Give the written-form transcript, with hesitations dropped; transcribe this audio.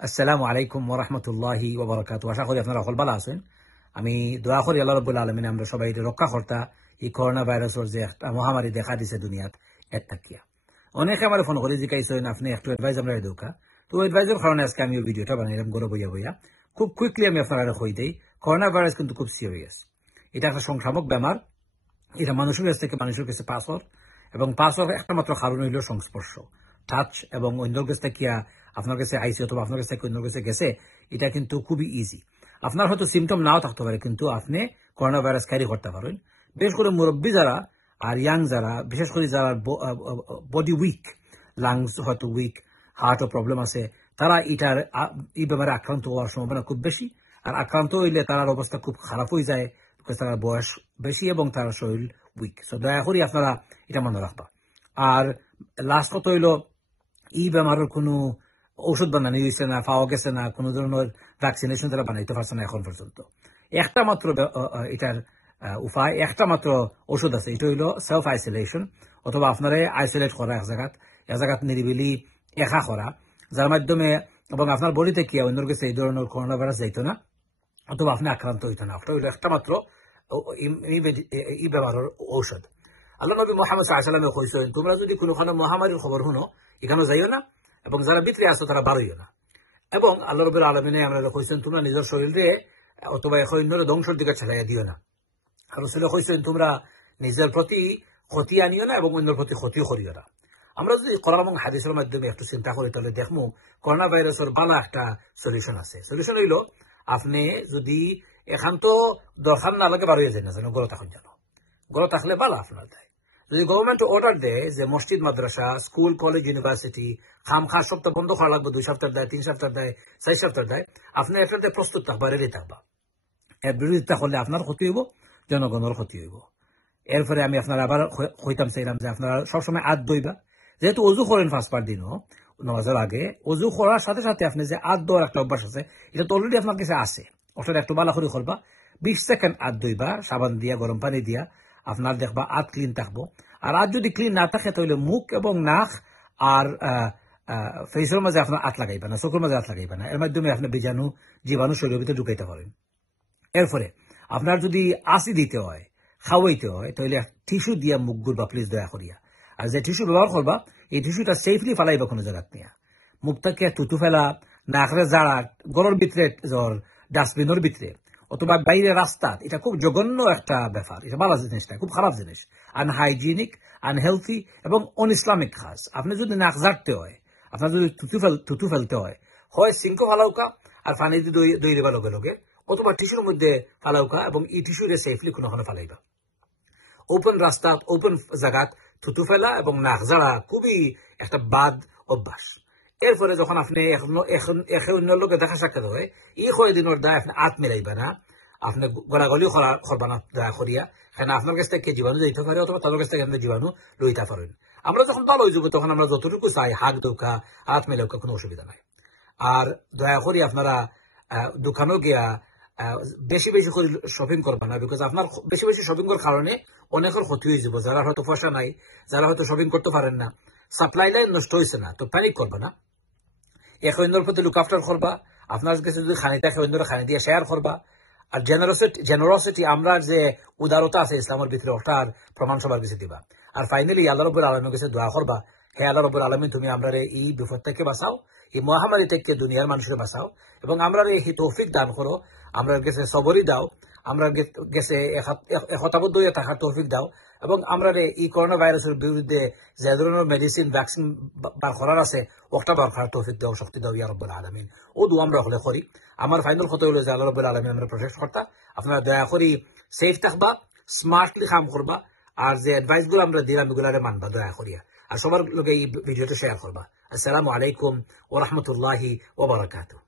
আসসালামু আলাইকুম ওয়া রাহমাতুল্লাহি ওয়া বারাকাতুহু। আশা করি আপনারা সকল ভালো আছেন। আমি দোয়া করি আল্লাহ রাব্বুল আলামিন আমরা সবাই রক্ষা কর্তা এই করোনা ভাইরাসের যে একটা মহামারী দেখা দিছে দুনিয়াত এর থাকিয়া। অনেকে আমার ফোন করে জিজ্ঞাসেন আপনি একটু অ্যাডভাইস আমরা দোকা। তো অ্যাডভাইসের কারণে আজকে আমি ভিডিওটা বানাইলাম গরো বইয়া বইয়া। খুব কুইকলি আমি আপনারা কই দেই করোনা ভাইরাস কিন্তু খুব সিরিয়াস। এটা একটা সংক্রামক বেমার। এটা মানুষের কাছ থেকে মানুষের কাছে পাস হয় এবং পাস হওয়ার একটা মাত্র কারণ হইল সংস্পর্শ, টাচ এবং অন্যর কাছ থেকে আপনার কাছে আইসি অথবা আপনার কাছে অন্যর কাছে গেছে। এটা কিন্তু খুবই ইজি। আপনার হয়তো সিমটম নাও থাকতে পারে কিন্তু আপনি করোনা ভাইরাস ক্যারি করতে পারেন। বিশেষ করে মুরব্বী যারা আর ইয়াং যারা, বিশেষ করে যারা বডি উইক, লাংস হয়তো উইক, হার্টও প্রবলেম আছে, তারা এই ব্যাপারে আক্রান্ত হওয়ার সম্ভাবনা খুব বেশি। আর আক্রান্ত হইলে তার অবস্থা খুব খারাপ হয়ে যায়, তার বয়স বেশি এবং তার শরীর উইক। সো দয়া করি আপনারা এটা মনে রাখবা। আর লাস্ট কথা হইল এই বেমারের কোনো ঔষধ বানানো হয়েছে না, পাওয়া গেছে না, কোনো ধরনের ভ্যাকসিনেশন তারা বানাইতে পারছে না এখন পর্যন্ত। একটা মাত্র এটার উপায়, একটা মাত্র ওষুধ আছে, এটা হইল সেলফ আইসোলেশন অথবা আপনারা আইসোলেট করা এক জায়গাত নিরিবিলি একা করা, যার মাধ্যমে এবং আপনার বডিতে কি অন্যর কাছে এই ধরনের করোনা ভাইরাস যাইতো না অথবা আপনি আক্রান্ত হইতো না। ওটা হইল একটা মাত্র এই ব্যবহারের ঔষধ। আল্লাহ নবী মুহাম্মদ সাল্লাল্লাহু আলাইহি ওয়াসাল্লামে কইছেন, তোমরা যদি কোনোখানে মহামারীর খবর শুনো এখানে যাইও না এবং যারা ভিতরে আসো তারা বাড়িও না। এবং আল্লাহ রাব্বুল আলামিনে আমরা কইছেন, তোমরা নিজের শরীরে অথবা অন্যের ধ্বংসের দিকে ছেড়াইয়া দিও না। আর রাসূল কইছেন, তোমরা নিজের প্রতি ক্ষতি আনিও না এবং অন্যের প্রতি ক্ষতিও করিও না। আমরা যদি কোরআন এবং হাদিসের মাধ্যমে একটু চিন্তা করি তাহলে দেখবো করোনা ভাইরাসের ভালো একটা সলিউশন আছে। সলিউশন হইল আপনি যদি এখান তো দরকার না লাগে বাড়িয়ে যায় না যেন গড় থাকুন, যেন গড় থাকলে ভালো আপনার দেয়। যদি গভর্নমেন্ট অর্ডার দেয় যে মসজিদ, মাদ্রাসা, স্কুল, কলেজ, ইউনিভার্সিটি খামখা সপ্তাহ বন্ধ করা লাগবে, 2 সপ্তাহ দেয়, 3 সপ্তাহ দেয়, 4 সপ্তাহ দেয়, আপনি এটাতে প্রস্তুত থাকবা, রেডি থাকবা। এর বিরোধিতা করলে আপনার ক্ষতি হইব, জনগণের ক্ষতি হইব। এরপরে আমি আপনার আবার কইতাম চাইলাম যে আপনারা সবসময় হাত ধুইবা। যেহেতু অজু করেন ফার্স্টবার দিনও নামাজের আগে, অজু করার সাথে সাথে আপনি যে হাত ধোয়ার একটা অভ্যাস আছে, এটা তো অলরেডি আপনার কাছে আছে, ওটা একটু ভালো করে করবা। 20 সেকেন্ড হাত ধুইবা সাবান দিয়া, গরম পানি দিয়া, আপনার দেখবা হাত ক্লিন থাকবো। আর হাত যদি ক্লিন না থাকে তাহলে মুখ এবং নাক আর ফেসের মাঝে আপনার হাত লাগাইবা না, চোখের মাঝে হাত লাগাইবা না। এর মাধ্যমে আপনি জীবাণু শরীরের ভিতরে ঢুকাইতে পারেন। এরপরে আপনার যদি আসি দিতে হয়, খাওয়াইতে হয়, তাহলে টিস্যু দিয়া মুখ গুলবা প্লিজ, দয়া করিয়া। আর যে টিস্যু ব্যবহার করবা এই টিস্যুটা সেফলি ফেলাইবা কোনো জায়গা নিয়ে। মুখটাকে থুতু ফেলা, নাকরে জাড়া, গরুর ভিতরে ডাস্টবিনের ভিতরে অথবা বাইরে রাস্তা, এটা খুব জঘন্য একটা ব্যাপার। এটা ভালো জিনিস না, খুব খারাপ জিনিস, আনহাইজিনিক, আনহেলথি এবং অন ইসলামিক কাজ। আপনি যদি নাক ঝাড়তে হয়, আপনার যদি থুতু ফেলতে হয় সিঙ্কো ফালাউকা আর পানি দিয়ে দই দেবা লগে লগে, অথবা টিস্যুর মধ্যে ফালাউকা এবং এই টিস্যুরে সেফলি কোনো ফালাইবা। ওপেন রাস্তা, ওপেন জায়গাত থুতু ফেলা এবং নাক ঝাড়া খুবই একটা বাদ অভ্যাস। এরপরে যখন আপনি এখন অন্য লোকে দেখা সাক্ষাৎ হয়, এই কয়েকদিনের দায় আপনি হাত মিলাইবা না, আপনি গলাগলি করবা না দয়া করিয়া, কারণ আপনার কাছ থেকে জীবাণু যাইতে পারে অথবা তাদের কাছ থেকে আপনি জীবাণু লইতে পারেন। আমরা যখন ভালো হয়ে যাবো তখন আমরা যতটুকু চাই হাত দৌকা, হাত মেলাউকা, কোনো অসুবিধা নাই। আর দয়া করি আপনারা দোকানেও গিয়া বেশি বেশি করে শপিং করবা না, বিকজ আপনার বেশি বেশি শপিং করার কারণে অনেকের ক্ষতি হয়ে যাব। যারা হয়তো পয়সা নাই, যারা হয়তো শপিং করতে পারেন না, সাপ্লাই লাইন নষ্ট হয়েছে না, তো প্যানিক করবা না। এক অন্যের প্রতি লুক আফটার করবা। আপনার কাছে যদি খানি থাকে অন্যরা খানি দিয়ে শেয়ার করবা। আর জেনারসিটি, আমরা যে উদারতা আছে ইসলামের ভিতরে, ওটার প্রমাণ সবার কাছে দিবা। আর ফাইনালি আল্লাহ রাব্বুল আলামিনের কাছে দোয়া করবা, হে আল্লাহ রাব্বুল আলামিন, তুমি আমরা এই বিপদ থেকে বাঁচাও, এই মহামারী থেকে দুনিয়ার মানুষকে বাঁচাও এবং আমরা এই তৌফিক দান করো, আমরা গেছে সবরই দাও, আমরা গেছে একতাবদ্ধ হয়ে থাকার তৌফিক দাও এবং আমরা এই করোনা ভাইরাসের বিরুদ্ধে যে ধরনের মেডিসিন, ভ্যাকসিন বার করার আছে ওটা বার করার তৌফিক দাও, শক্তি দাও ইয়া রাব্বুল আলামিন। ও দোয়া আমরা হলে করি। আমার ফাইনাল কথা হলো যে আল্লাহ রাব্বুল আলামিন আমরা প্রটেক্ট করতা। আপনারা দয়া করি সেফ থাকবা, স্মার্টলি কাম করবা, আর যে অ্যাডভাইস গুলো আমরা দিলাম এগুলারে মানবা দয়া করিয়া। আর সবার লোকে এই ভিডিওটা শেয়ার করবা। আসসালামু আলাইকুম ওয়া রাহমাতুল্লাহি ওয়া বারাকাতুহু।